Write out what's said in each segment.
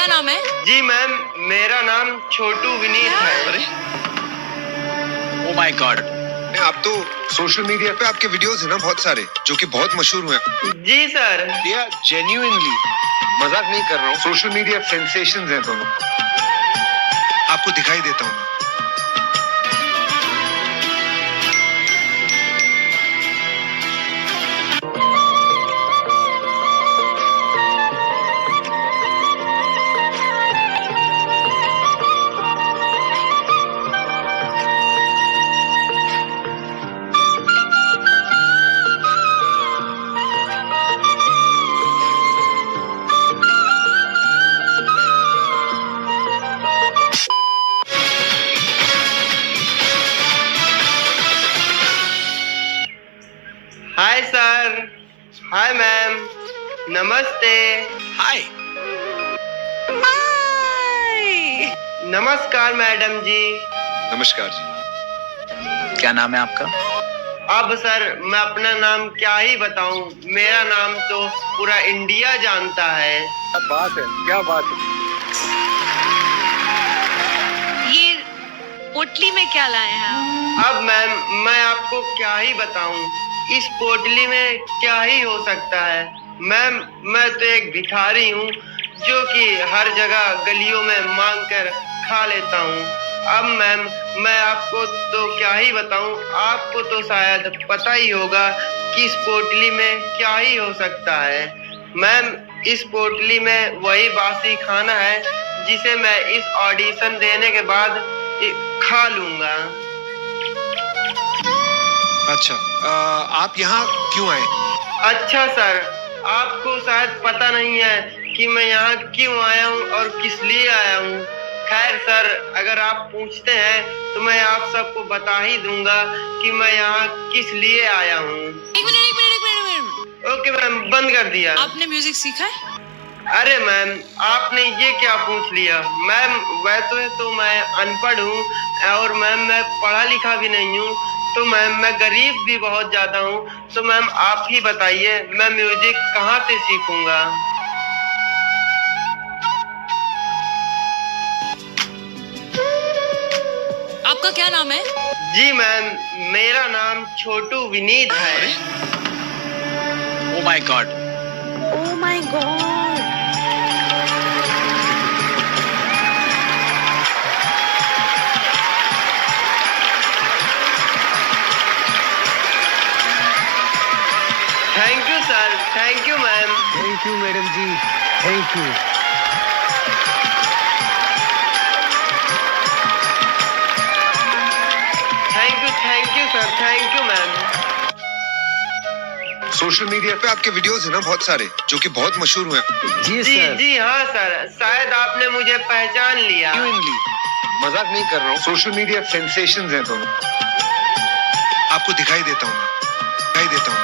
क्या नाम है? जी मैम, मेरा नाम छोटू विनीत है। अरे ओ माय गॉड, आप तो सोशल मीडिया पे आपके वीडियोस है ना बहुत सारे जो कि बहुत मशहूर हुए हैं। जी सर। भैया जेन्युइनली मजाक नहीं कर रहा हूँ, सोशल मीडिया सेंसेशंस हैं दोनों। आपको दिखाई देता हूँ। हाय सर, हाय मैम, नमस्ते। हाय। नमस्कार मैडम जी। नमस्कार जी। क्या नाम है आपका? अब सर मैं अपना नाम क्या ही बताऊं, मेरा नाम तो पूरा इंडिया जानता है। क्या बात है, क्या बात है। ये पोटली में क्या लाए हैं? अब मैम मैं आपको क्या ही बताऊं, इस पोटली में क्या ही हो सकता है। मैम मैं तो एक भिखारी हूँ जो कि हर जगह गलियों में मांग कर खा लेता हूँ। अब मैम मैं आपको तो क्या ही बताऊं, आपको तो शायद पता ही होगा कि इस पोटली में क्या ही हो सकता है। मैम इस पोटली में वही बासी खाना है जिसे मैं इस ऑडिशन देने के बाद खा लूंगा। अच्छा, आप यहाँ क्यों आए? अच्छा सर, आपको शायद पता नहीं है कि मैं यहाँ क्यों आया हूँ और किस लिए आया हूँ। खैर सर, अगर आप पूछते हैं तो मैं आप सबको बता ही दूंगा कि मैं यहाँ किस लिए आया हूँ। एक मिनट। ओके मैम, बंद कर दिया। आपने म्यूजिक सीखा है? अरे मैम आपने ये क्या पूछ लिया। मैम वैसे तो मैं अनपढ़ हूँ और मैम मैं पढ़ा लिखा भी नहीं हूँ, तो मैम मैं गरीब भी बहुत ज्यादा हूँ। तो मैम आप ही बताइए मैं म्यूजिक कहाँ से सीखूंगा। आपका क्या नाम है? जी मैम, मेरा नाम छोटू विनीत है। Oh my god, oh my god. Thank you sir, thank you ma'am. Thank you madam ji, thank you. Thank you sir, thank you ma'am. Social media पे आपके वीडियोस है ना बहुत सारे जो कि बहुत मशहूर हुए हैं। जी जी सर। जी हाँ सर, शायद आपने मुझे पहचान लिया। जेन्युइनली मजाक नहीं कर रहा हूँ, सोशल मीडिया सेंसेशंस हैं दोनों। आपको दिखाई देता हूँ, दिखाई देता हूँ।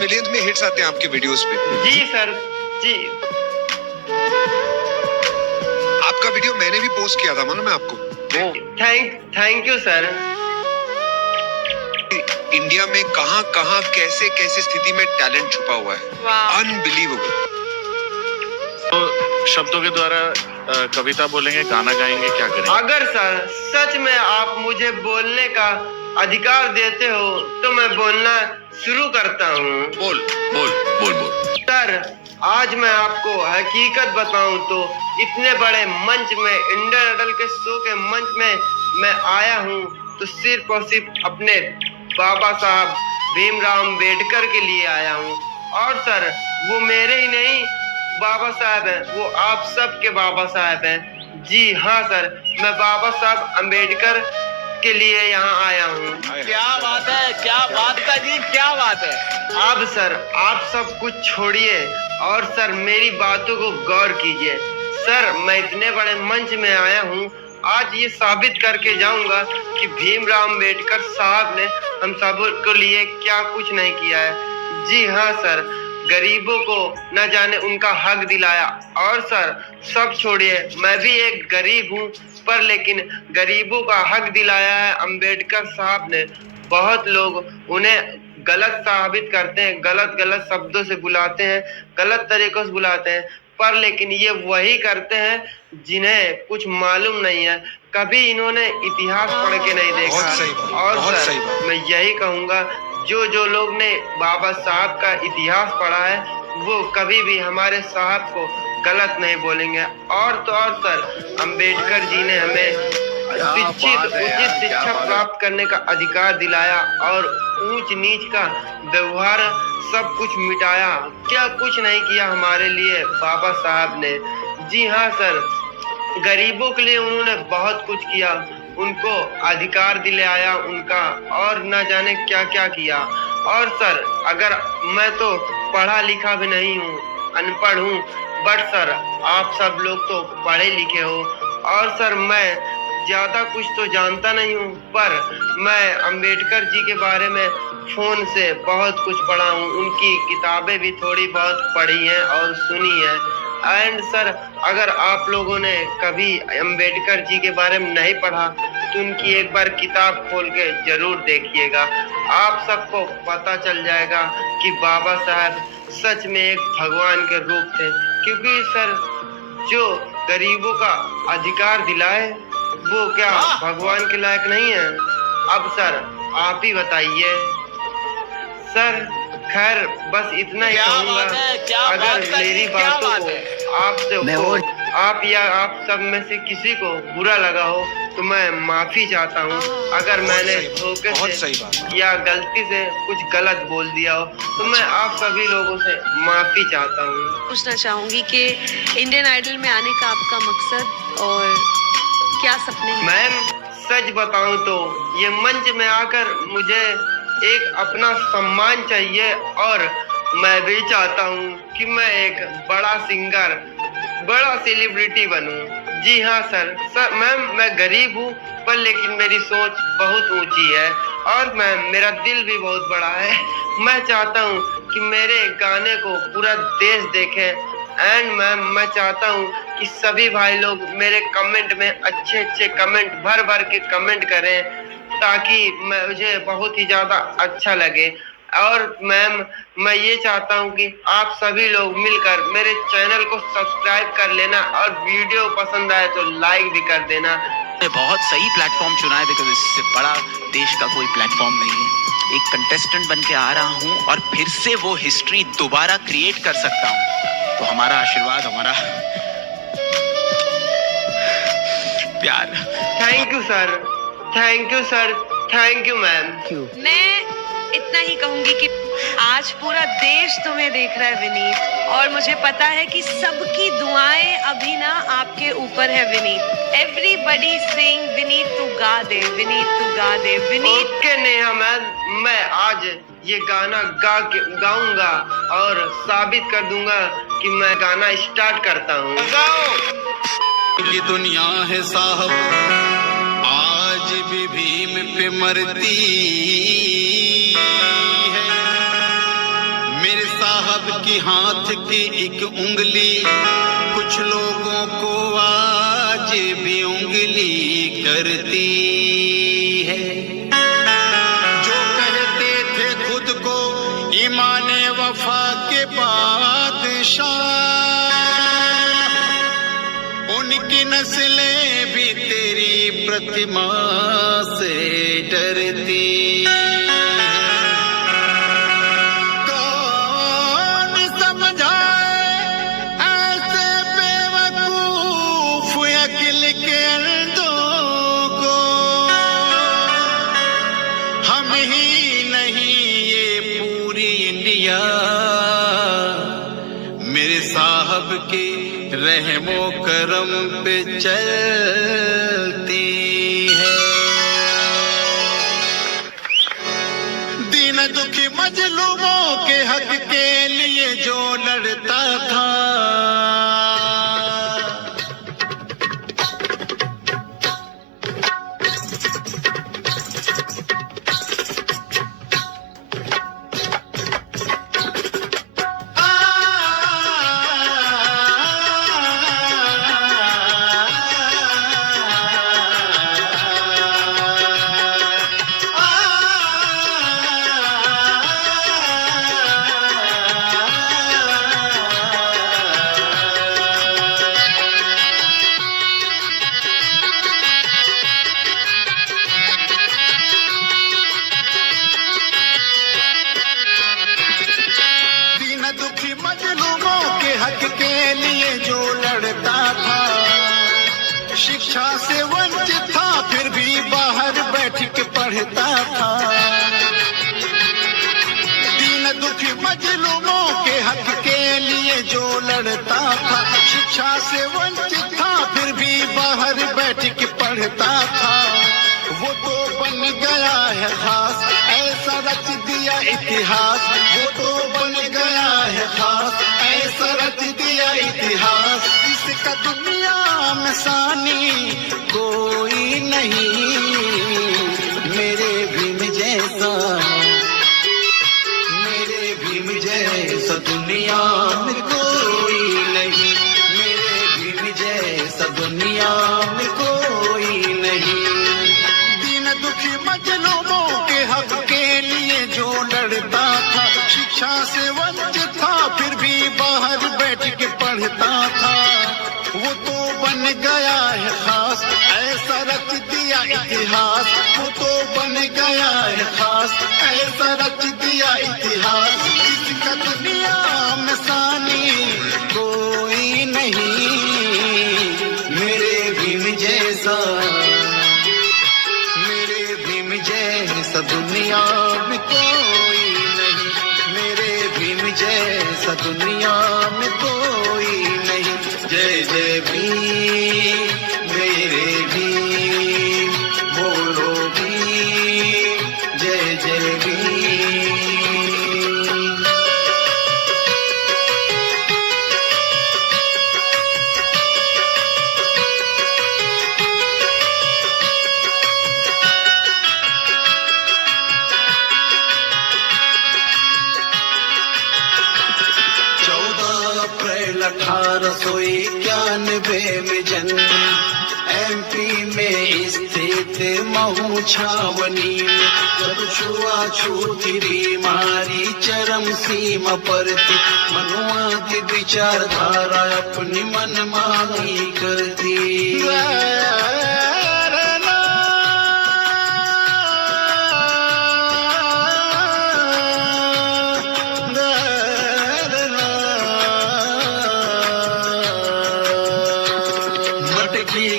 मिलियंस में हिट्स आते हैं आपके वीडियोस पे। जी सर, जी। आपका वीडियो मैंने भी पोस्ट किया था मालूम है आपको। Thank you sir. इंडिया में कहां कहां कैसे कैसे स्थिति में टैलेंट छुपा हुआ है, अनबिलीवेबल। तो शब्दों के द्वारा कविता बोलेंगे, गाना गाएंगे, क्या करेंगे? अगर सर सच में आप मुझे बोलने का अधिकार देते हो तो मैं बोलना शुरू करता हूँ। बोल बोल बोल बोल। सर आज मैं आपको हकीकत बताऊं तो इतने बड़े मंच में, इंडियन आइडल के शो के मंच में मैं आया हूं तो सिर्फ और सिर्फ अपने बाबा साहब भीमराव अम्बेडकर के लिए आया हूं। और सर, वो मेरे ही नहीं बाबा साहब हैं, वो आप सब के बाबा साहब हैं। जी हाँ सर, मैं बाबा साहब अम्बेडकर के लिए यहाँ आया हूँ। क्या बात है, क्या बात है जी, क्या बात है। अब सर, आप सब कुछ छोड़िए और सर मेरी बातों को गौर कीजिए। सर, मैं इतने बड़े मंच में आया हूँ, आज ये साबित करके जाऊंगा कि भीमराव अम्बेडकर साहब ने हम सब के लिए क्या कुछ नहीं किया है। जी हाँ सर, गरीबों को न जाने उनका हक दिलाया। और सर, सब छोड़िए, मैं भी एक गरीब हूँ, पर लेकिन गरीबों का हक दिलाया है अम्बेडकर साहब ने। बहुत लोग उन्हें गलत साबित करते हैं, गलत गलत शब्दों से बुलाते हैं, गलत तरीकों से बुलाते हैं, पर लेकिन ये वही करते हैं जिन्हें कुछ मालूम नहीं है। कभी इन्होंने इतिहास पढ़ के नहीं देखा। बहुत सही बात, और बहुत सर, सही बात। मैं यही कहूँगा, जो लोग ने बाबा साहब का इतिहास पढ़ा है वो कभी भी हमारे साहब को गलत नहीं बोलेंगे। और तो और सर, अम्बेडकर जी ने हमें शिक्षित उचित शिक्षा प्राप्त करने का अधिकार दिलाया और ऊंच नीच का व्यवहार सब कुछ मिटाया। क्या कुछ नहीं किया हमारे लिए बाबा साहब ने। जी हाँ सर, गरीबों के लिए उन्होंने बहुत कुछ किया, उनको अधिकार दिलाया उनका, और न जाने क्या क्या किया। और सर, अगर मैं तो पढ़ा लिखा भी नहीं हूँ, अनपढ़ हूँ, बट सर आप सब लोग तो पढ़े लिखे हो। और सर, मैं ज्यादा कुछ तो जानता नहीं हूँ, पर मैं अम्बेडकर जी के बारे में फोन से बहुत कुछ पढ़ा हूँ, उनकी किताबें भी थोड़ी बहुत पढ़ी हैं और सुनी हैं। एंड सर, अगर आप लोगों ने कभी अम्बेडकर जी के बारे में नहीं पढ़ा तो उनकी एक बार किताब खोल के जरूर देखिएगा। आप सबको पता चल जाएगा कि बाबा साहब सच में एक भगवान के रूप थे। क्योंकि सर, जो गरीबों का अधिकार दिलाए वो क्या भगवान के लायक नहीं है? अब सर आप ही बताइए। सर खैर, बस इतना ही कहूँगा। अगर मेरी बातों को आप या आप सब में से किसी को बुरा लगा हो तो मैं माफी चाहता हूँ। अगर मैंने धोखे से या गलती से कुछ गलत बोल दिया हो तो मैं आप सभी लोगों से माफी चाहता हूँ। पूछना चाहूंगी कि इंडियन आइडल में आने का आपका मकसद और क्या सपने हैं? मैम, सच बताऊं तो ये मंच में आकर मुझे एक अपना सम्मान चाहिए और मैं भी चाहता हूँ कि मैं एक बड़ा सिंगर, बड़ा सेलिब्रिटी बनूं। जी हाँ सर, मैम मैं गरीब हूँ, पर लेकिन मेरी सोच बहुत ऊंची है और मेरा दिल भी बहुत बड़ा है। मैं चाहता हूँ कि मेरे गाने को पूरा देश देखे। एंड मैम, मैं चाहता हूँ कि सभी भाई लोग मेरे कमेंट में अच्छे अच्छे कमेंट भर भर के कमेंट करें, ताकि मुझे बहुत ही ज्यादा अच्छा लगे। और मैम, मैं ये चाहता हूँ कि आप सभी लोग मिलकर मेरे चैनल को सब्सक्राइब कर लेना और वीडियो पसंद आए तो लाइक भी कर देना। बहुत सही प्लेटफॉर्म चुना है, बिकॉज इससे बड़ा देश का कोई प्लेटफॉर्म नहीं है। एक कंटेस्टेंट बन के आ रहा हूँ और फिर से वो हिस्ट्री दोबारा क्रिएट कर सकता हूँ। तो हमारा आशीर्वाद, हमारा प्यार। Thank you sir, thank you sir, thank you ma'am. मैं इतना ही कहूंगी कि आज पूरा देश तुम्हें देख रहा है विनीत, और मुझे पता है कि सबकी दुआएं अभी ना आपके ऊपर है विनीत। एवरीबडी सिंग विनीत तू गा दे, विनीत तू गा दे, विनीत। ओके नेहा मैम, मैं आज ये गाना गाऊंगा और साबित कर दूंगा कि मैं गाना स्टार्ट करता हूँ। ये दुनिया है साहब, आज भी भीम पे मरती है। मेरे साहब की हाथ की एक उंगली कुछ लोगों को आज भी उंगली करती है। जो कहते थे खुद को ईमाने वफा के बादशाह, उनकी नस्लें भी तेरी प्रतिमा से डरती। कौन समझाए मेरे साहब के रहमो करम पे चलती है। दीन दुखी मजलूमों के हक के लिए जो लड़ता था, दुखी मजलूमों के हक के लिए जो लड़ता था, शिक्षा से वंचित था फिर भी बाहर बैठ के पढ़ता था। दीन दुखी मजलूमों के हक के लिए जो लड़ता था, शिक्षा से वंचित था फिर भी बाहर बैठ के पढ़ता था। वो तो बन गया है खास, ऐसा रच दिया इतिहास। वो तो बन गया है खास, ऐसा रच दिया इतिहास। इसका दुनिया में सानी कोई नहीं, मेरे भीम जैसा, मेरे भीम जैसा दुनिया में कोई नहीं, मेरे भीम जैसा दुनिया में कोई नहीं। दुखी मजलूमों के हक के लिए जो लड़ता था, शिक्षा से वंचित था फिर भी बाहर बैठ के पढ़ता था। वो तो बन गया है खास, ऐसा रच दिया इतिहास। वो तो बन गया है खास, ऐसा रच दिया इतिहास। इसका दुनिया में सानी कोई नहीं, मेरे भीम जैसा, जैसा दुनिया में कोई नहीं, मेरे भीम जैसा दुनिया में कोई नहीं। जय जय भीम, मेरे भीम, बोलो भीम, जय जय भीम। अप्रैल 1891 में जन्म, MP में स्थित महू छावनी में जब छुआछूत की बीमारी चरम सीमा पर थी, मनुआ की विचारधारा अपनी मनमानी करती।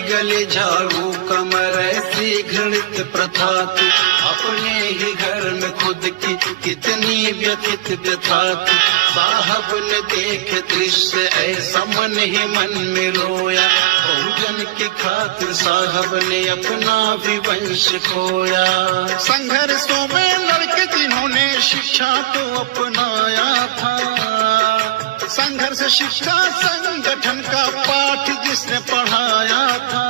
गले झाड़ू कमर ऐसी घृणित प्रथा थी, अपने ही घर में खुद की कितनी व्यथित व्यथा थी। साहब ने देखे दृश्य ऐसा मन ही मन में रोया, बहुजन की खातिर साहब ने अपना भी वंश खोया। संघर्षों में लड़के जिन्होंने शिक्षा को अपनाया था, संघर्ष शिक्षा संगठन का पाठ जिसने पढ़ाया था।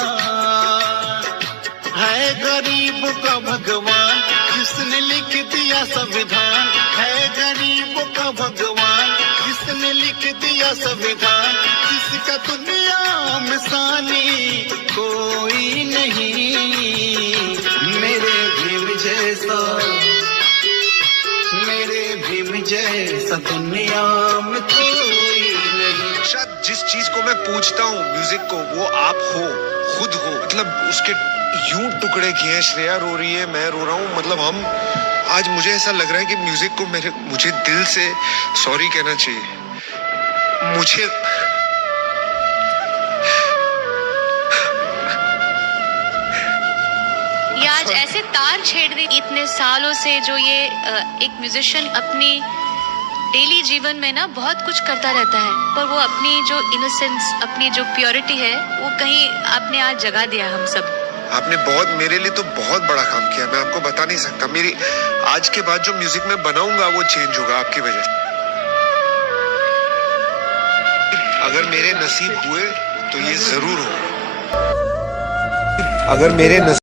है गरीब का भगवान जिसने लिख दिया संविधान, है गरीब का भगवान जिसने लिख दिया संविधान। जिसका दुनिया में सानी कोई नहीं, मेरे भीम जैसा, मेरे भीम जैसा दुनिया में कोई नहीं। शायद जिस चीज को मैं पूछता हूँ म्यूजिक को, वो आप हो, खुद हो। मतलब उसके यूं टुकड़े किए हैं, श्रेया रो रही है, मैं रो रहा हूँ। मतलब हम आज, मुझे ऐसा लग रहा है कि म्यूजिक को मुझे दिल से सॉरी कहना चाहिए। मुझे ये आज ऐसे तार छेड़ रही इतने सालों से, जो ये एक म्यूजिशियन अपनी डेली जीवन में ना बहुत कुछ करता रहता है, पर वो अपनी जो इनोसेंस, अपनी जो प्योरिटी है, वो कहीं आपने आज जगा दिया हम सब। आपने बहुत मेरे लिए तो बहुत बड़ा काम किया, मैं आपको बता नहीं सकता। मेरी आज के बाद जो म्यूजिक मैं बनाऊंगा वो चेंज होगा आपकी वजह से। अगर मेरे नसीब हुए तो ये जरूर हो। अगर मेरे